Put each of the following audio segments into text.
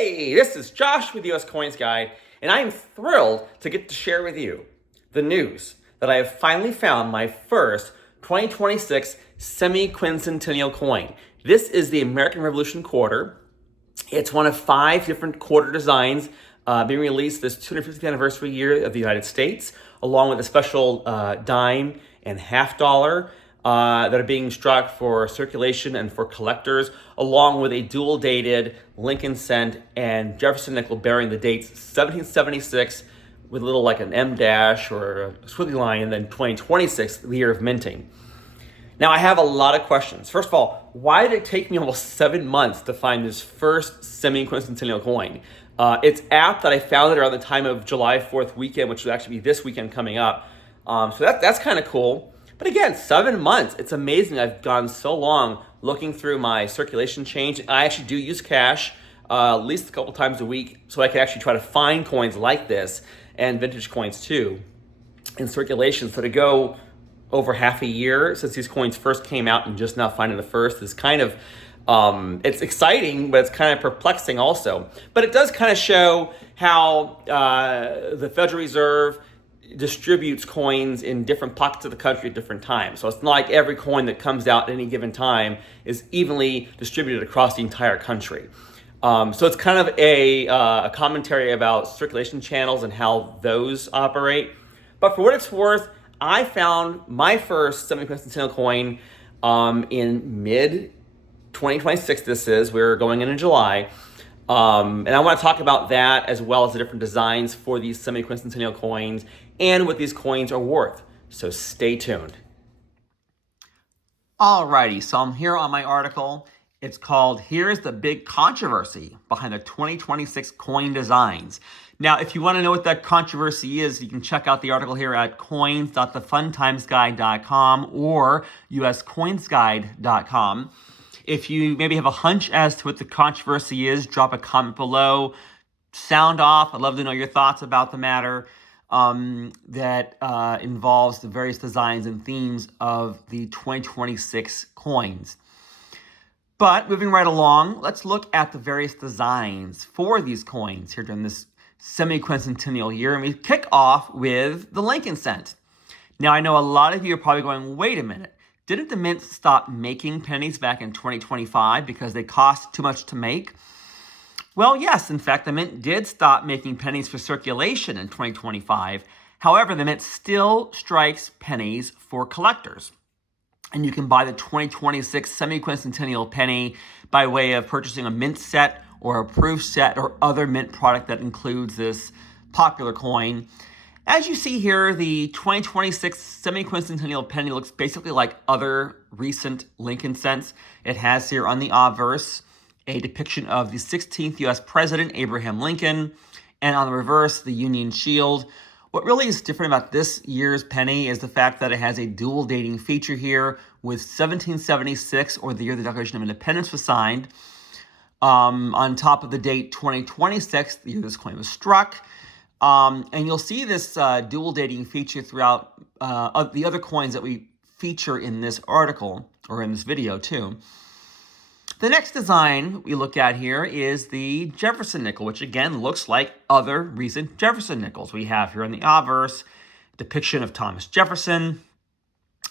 Hey, this is Josh with US Coins Guide, and I am thrilled to get to share with you the news that I have finally found my first 2026 Semiquincentennial coin. This is the American Revolution quarter. It's one of 5 different quarter designs being released this 250th anniversary year of the United States, along with a special dime and half dollar that are being struck for circulation and for collectors, along with a dual dated Lincoln cent and Jefferson nickel bearing the dates 1776 with a little like an M dash or a squiggly line, and then 2026, the year of minting. Now, I have a lot of questions. First of all, why did it take me almost 7 months to find this first semi-quincentennial coin? It's apt that I found it around the time of July 4th weekend, which will actually be this weekend coming up. So that's kind of cool. But again, 7 months. It's amazing I've gone so long looking through my circulation change. I actually do use cash at least a couple times a week, so I can actually try to find coins like this, and vintage coins too, in circulation. So to go over half a year since these coins first came out and just now finding the first is kind of, it's exciting, but it's kind of perplexing also. But it does kind of show how the Federal Reserve distributes coins in different pockets of the country at different times. So it's not like every coin that comes out at any given time is evenly distributed across the entire country. So it's kind of a commentary about circulation channels and how those operate. But for what it's worth, I found my first semi-quincentennial coin in mid-2026. This is, we're going into July. And I want to talk about that as well as the different designs for these semi-quincentennial coins and what these coins are worth. So stay tuned. Alrighty, so I'm here on my article. It's called, Here's the Big Controversy Behind the 2026 Coin Designs. Now, if you want to know what that controversy is, you can check out the article here at coins.thefuntimesguide.com or uscoinsguide.com. If you maybe have a hunch as to what the controversy is, drop a comment below. Sound off. I'd love to know your thoughts about the matter that involves the various designs and themes of the 2026 coins. But moving right along, let's look at the various designs for these coins here during this semi-quincentennial year. And we kick off with the Lincoln cent. Now, I know a lot of you are probably going, wait a minute. Didn't the mint stop making pennies back in 2025 because they cost too much to make? Well, yes, in fact, the mint did stop making pennies for circulation in 2025. However, the mint still strikes pennies for collectors. And you can buy the 2026 semi-quincentennial penny by way of purchasing a mint set or a proof set or other mint product that includes this popular coin. As you see here, the 2026 semi-quincentennial penny looks basically like other recent Lincoln cents. It has here on the obverse a depiction of the 16th U.S. President, Abraham Lincoln, and on the reverse, the Union Shield. What really is different about this year's penny is the fact that it has a dual dating feature here with 1776, or the year the Declaration of Independence was signed, on top of the date 2026, the year this coin was struck. And you'll see this dual dating feature throughout the other coins that we feature in this article, or in this video too. The next design we look at here is the Jefferson nickel, which again looks like other recent Jefferson nickels. We have here on the obverse depiction of Thomas Jefferson,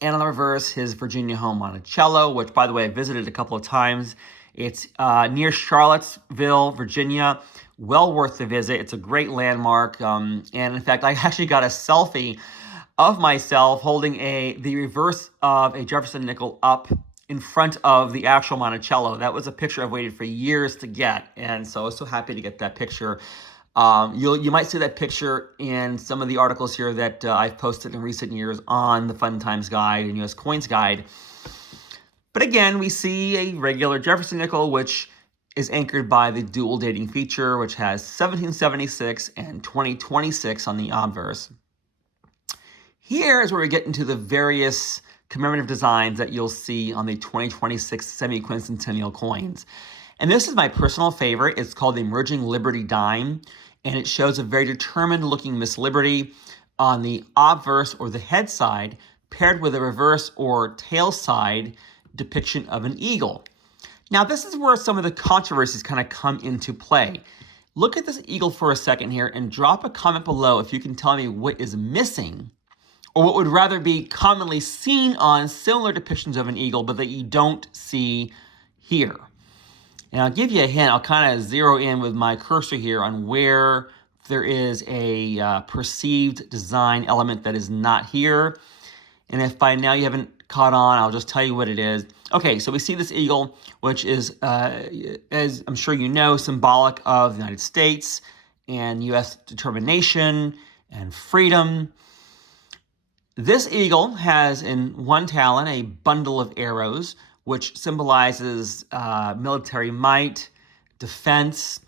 and on the reverse his Virginia home Monticello, which, by the way, I visited a couple of times. It's near Charlottesville, Virginia. Well worth the visit. It's a great landmark. And in fact, I actually got a selfie of myself holding the reverse of a Jefferson nickel up in front of the actual Monticello. That was a picture I've waited for years to get. And so I was so happy to get that picture. You might see that picture in some of the articles here that I've posted in recent years on the Fun Times Guide and US Coins Guide. But again, we see a regular Jefferson nickel, which is anchored by the dual dating feature, which has 1776 and 2026 on the obverse. Here is where we get into the various commemorative designs that you'll see on the 2026 semi-quincentennial coins. And this is my personal favorite. It's called the Emerging Liberty Dime, and it shows a very determined looking Miss Liberty on the obverse, or the head side, paired with a reverse or tail side depiction of an eagle. Now, this is where some of the controversies kind of come into play. Look at this eagle for a second here and drop a comment below if you can tell me what is missing or what would rather be commonly seen on similar depictions of an eagle, but that you don't see here. And I'll give you a hint. I'll kind of zero in with my cursor here on where there is a perceived design element that is not here. And if by now you haven't caught on, I'll just tell you what it is. Okay, so we see this eagle, which is, as I'm sure you know, symbolic of the United States and U.S. determination and freedom. This eagle has in one talon a bundle of arrows, which symbolizes military might, defense.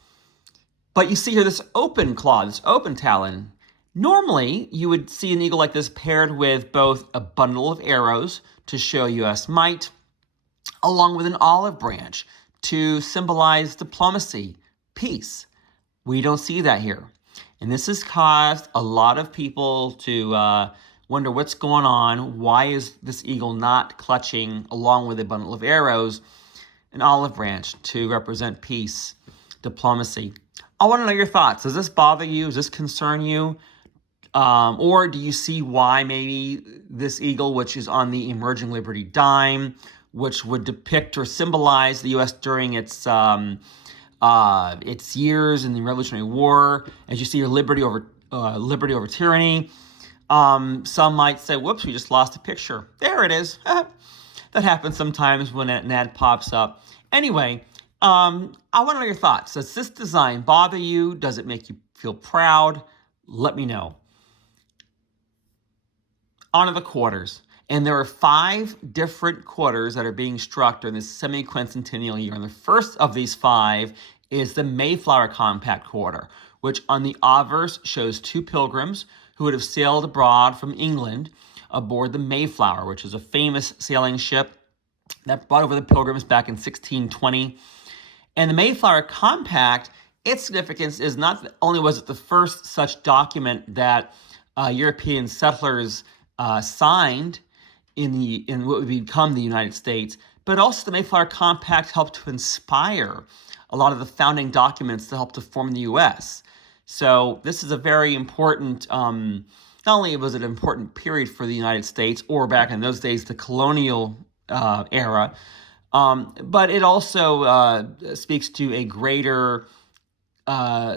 But you see here this open claw, this open talon. Normally, you would see an eagle like this paired with both a bundle of arrows to show U.S. might, along with an olive branch to symbolize diplomacy, peace. We don't see that here. And this has caused a lot of people to wonder what's going on. Why is this eagle not clutching, along with a bundle of arrows, an olive branch to represent peace, diplomacy? I want to know your thoughts. Does this bother you? Does this concern you? Or do you see why maybe this eagle, which is on the emerging Liberty dime, which would depict or symbolize the U.S. during its years in the Revolutionary War, as you see your liberty over tyranny? Some might say, whoops, we just lost a picture. There it is. That happens sometimes when an ad pops up. Anyway, I want to know your thoughts. Does this design bother you? Does it make you feel proud? Let me know. On to the quarters. And there are 5 different quarters that are being struck during this semi-quincentennial year. And the first of these 5 is the Mayflower Compact quarter, which on the obverse shows 2 pilgrims who would have sailed abroad from England aboard the Mayflower, which is a famous sailing ship that brought over the pilgrims back in 1620. And the Mayflower Compact, its significance is not only was it the first such document that European settlers signed in what would become the United States, but also the Mayflower Compact helped to inspire a lot of the founding documents that helped to form the U.S. So this is a very important, not only was it an important period for the United States, or back in those days, the colonial era, but it also speaks to a greater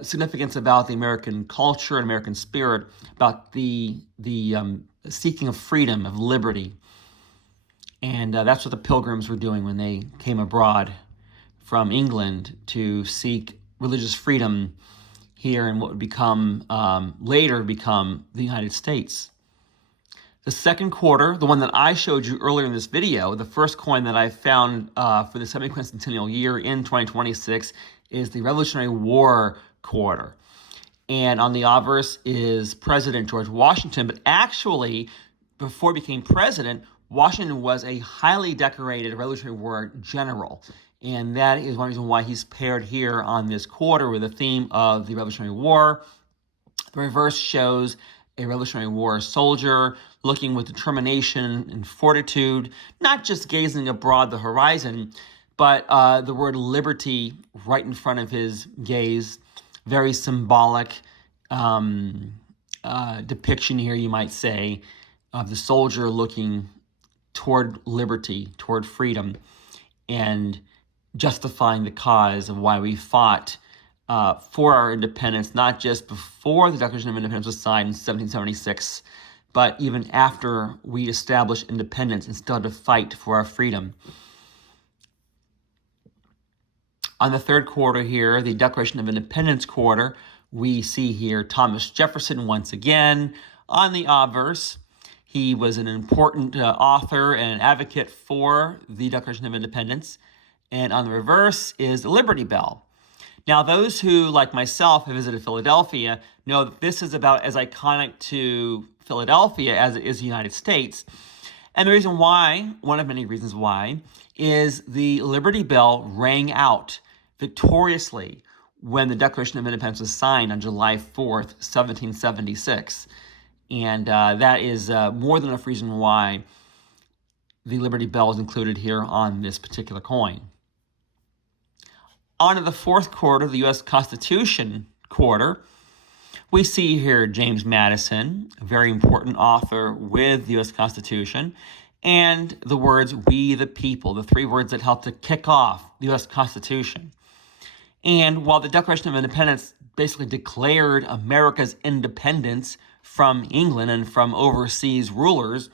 significance about the American culture and American spirit, about the seeking of freedom, of liberty. And that's what the pilgrims were doing when they came abroad from England to seek religious freedom here in what would become, later become the United States. The second quarter, the one that I showed you earlier in this video, the first coin that I found for the semi-quincentennial year in 2026 is the Revolutionary War quarter. And on the obverse is President George Washington. But actually, before he became president, Washington was a highly decorated Revolutionary War general. And that is one reason why he's paired here on this quarter with the theme of the Revolutionary War. The reverse shows a Revolutionary War soldier looking with determination and fortitude, not just gazing abroad the horizon, but the word liberty right in front of his gaze. Very symbolic depiction here, you might say, of the soldier looking toward liberty, toward freedom, and justifying the cause of why we fought for our independence, not just before the Declaration of Independence was signed in 1776, but even after we established independence and started to fight for our freedom. On the third quarter here, the Declaration of Independence quarter, we see here Thomas Jefferson once again. On the obverse, he was an important author and advocate for the Declaration of Independence. And on the reverse is the Liberty Bell. Now, those who, like myself, have visited Philadelphia know that this is about as iconic to Philadelphia as it is the United States. And the reason why, one of many reasons why, is the Liberty Bell rang out victoriously when the Declaration of Independence was signed on July 4th, 1776. And that is more than enough reason why the Liberty Bell is included here on this particular coin. On to the fourth quarter, the U.S. Constitution quarter. We see here James Madison, a very important author with the U.S. Constitution, and the words, "We the people," the three words that helped to kick off the U.S. Constitution. And while the Declaration of Independence basically declared America's independence from England and from overseas rulers,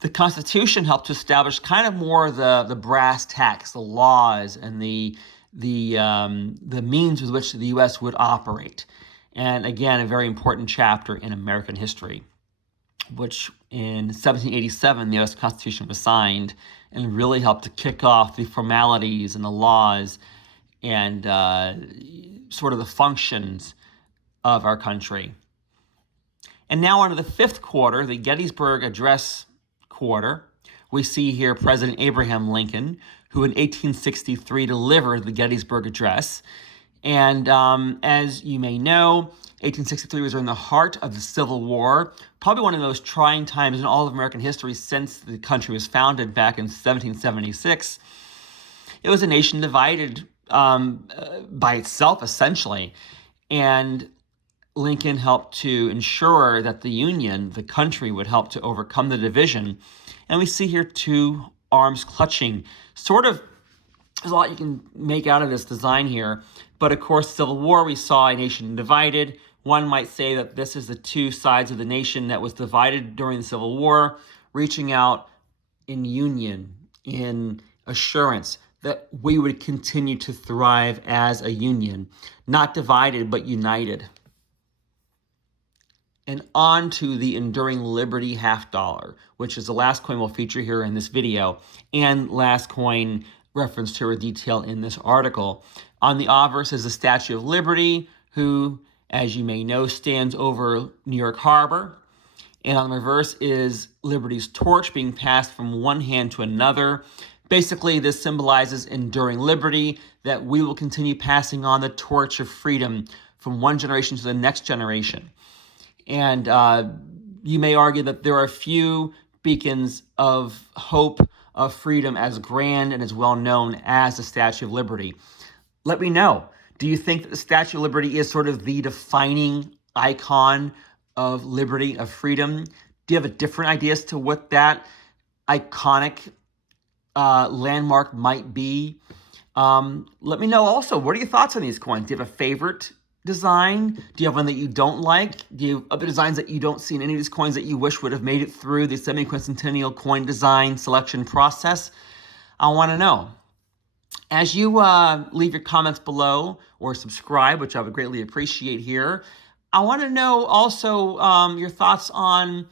the Constitution helped to establish kind of more the brass tacks, the laws, and the means with which the U.S. would operate. And again, a very important chapter in American history, which in 1787, the U.S. Constitution was signed and really helped to kick off the formalities and the laws and sort of the functions of our country. And now on to the fifth quarter, the Gettysburg Address quarter. We see here President Abraham Lincoln, who in 1863 delivered the Gettysburg Address. And as you may know, 1863 was during the heart of the Civil War, probably one of the most trying times in all of American history since the country was founded back in 1776. It was a nation divided by itself, essentially. And Lincoln helped to ensure that the Union, the country, would help to overcome the division. And we see here two arms clutching. Sort of, there's a lot you can make out of this design here. But of course, Civil War, we saw a nation divided. One might say that this is the two sides of the nation that was divided during the Civil War, reaching out in union, in assurance that we would continue to thrive as a union, not divided, but united. And on to the Enduring Liberty half dollar, which is the last coin we'll feature here in this video, and last coin referenced here with detail in this article. On the obverse is the Statue of Liberty, who, as you may know, stands over New York Harbor. And on the reverse is Liberty's torch being passed from one hand to another. Basically, this symbolizes enduring liberty, that we will continue passing on the torch of freedom from one generation to the next generation. And you may argue that there are few beacons of hope, of freedom as grand and as well known as the Statue of Liberty. Let me know. Do you think that the Statue of Liberty is sort of the defining icon of liberty, of freedom? Do you have a different idea as to what that iconic landmark might be? Let me know also, what are your thoughts on these coins? Do you have a favorite design? Do you have one that you don't like? Do you have other designs that you don't see in any of these coins that you wish would have made it through the Semiquincentennial coin design selection process? I want to know. As you leave your comments below or subscribe, which I would greatly appreciate here, I want to know also your thoughts on,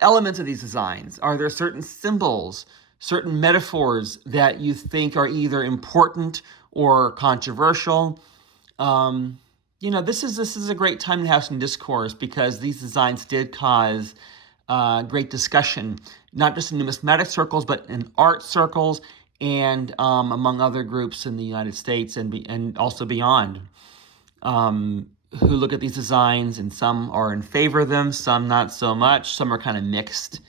elements of these designs. Are there certain symbols, certain metaphors that you think are either important or controversial? This is a great time to have some discourse, because these designs did cause great discussion, not just in numismatic circles, but in art circles and among other groups in the United States and also beyond, who look at these designs, and some are in favor of them, some not so much, some are kind of mixed.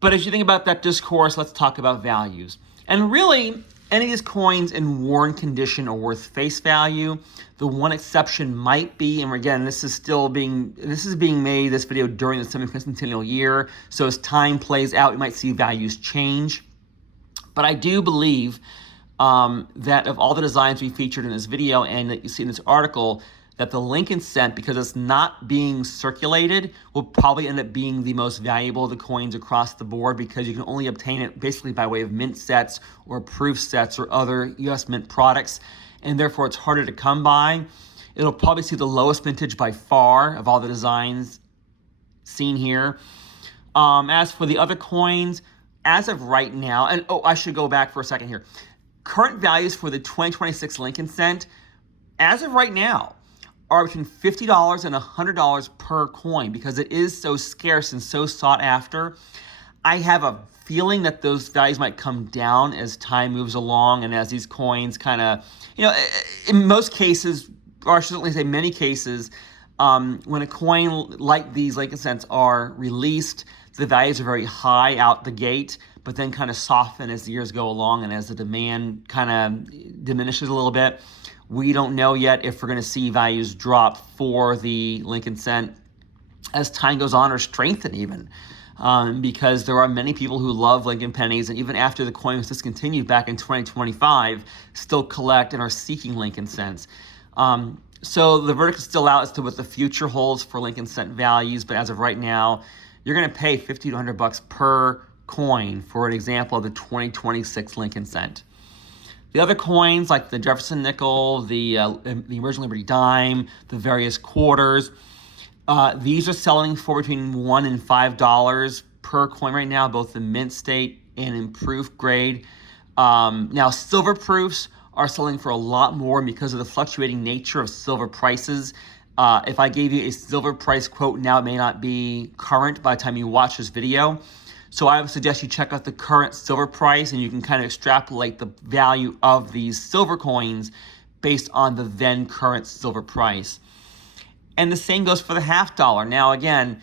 But as you think about that discourse, let's talk about values. And really, any of these coins in worn condition are worth face value. The one exception might be, and again, this is being made, this video, during the semi-quincentennial year. So as time plays out, you might see values change. But I do believe that of all the designs we featured in this video and that you see in this article, that the Lincoln cent, because it's not being circulated, will probably end up being the most valuable of the coins across the board, because you can only obtain it basically by way of mint sets or proof sets or other U.S. mint products, and therefore it's harder to come by. It'll probably see the lowest vintage by far of all the designs seen here. As for the other coins, as of right now, and I should go back for a second here. Current values for the 2026 Lincoln cent, as of right now, are between $50 and $100 per coin, because it is so scarce and so sought after. I have a feeling that those values might come down as time moves along, and as these coins kind of, in most cases, or I should certainly say many cases, when a coin like these Lincoln cents are released, the values are very high out the gate. but then kind of soften as the years go along and as the demand kind of diminishes a little bit. We don't know yet if we're going to see values drop for the Lincoln cent as time goes on, or strengthen even, because there are many people who love Lincoln pennies, and even after the coin was discontinued back in 2025, still collect and are seeking Lincoln cents. So the verdict is still out as to what the future holds for Lincoln cent values, but as of right now, you're going to pay $50 to $100 per coin for an example of the 2026 Lincoln cent. The other coins, like the Jefferson nickel, the Emerging Liberty dime, the various quarters, these are selling for between $1 and $5 per coin right now, both the mint state and improved grade. Now, silver proofs are selling for a lot more because of the fluctuating nature of silver prices. If I gave you a silver price quote now, it may not be current by the time you watch this video. So I would suggest you check out the current silver price, and you can kind of extrapolate the value of these silver coins based on the then current silver price. And the same goes for the half dollar. Now, again,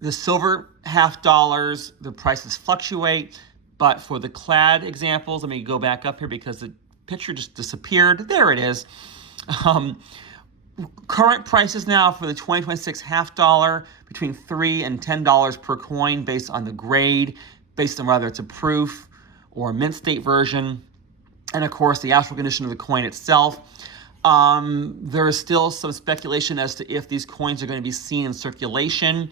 the silver half dollars, the prices fluctuate, but for the clad examples, let me go back up here because the picture just disappeared. There it is. Current prices now for the 2026 half dollar between $3 and $10 per coin based on the grade, based on whether it's a proof or a mint state version, and of course the actual condition of the coin itself. There is still some speculation as to if these coins are going to be seen in circulation.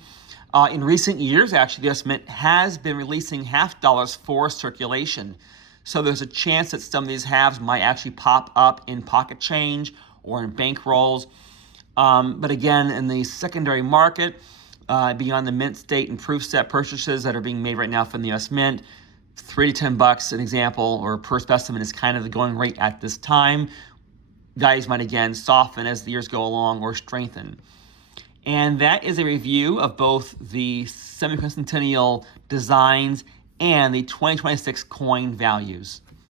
In recent years, actually, the U.S. Mint has been releasing half dollars for circulation. So there's a chance that some of these halves might actually pop up in pocket change or in bank rolls. But again, in the secondary market, beyond the mint state and proof set purchases that are being made right now from the U.S. Mint, $3 to $10, an example, or per specimen is kind of the going rate at this time. Values might again soften as the years go along or strengthen. And that is a review of both the semiquincentennial designs and the 2026 coin values.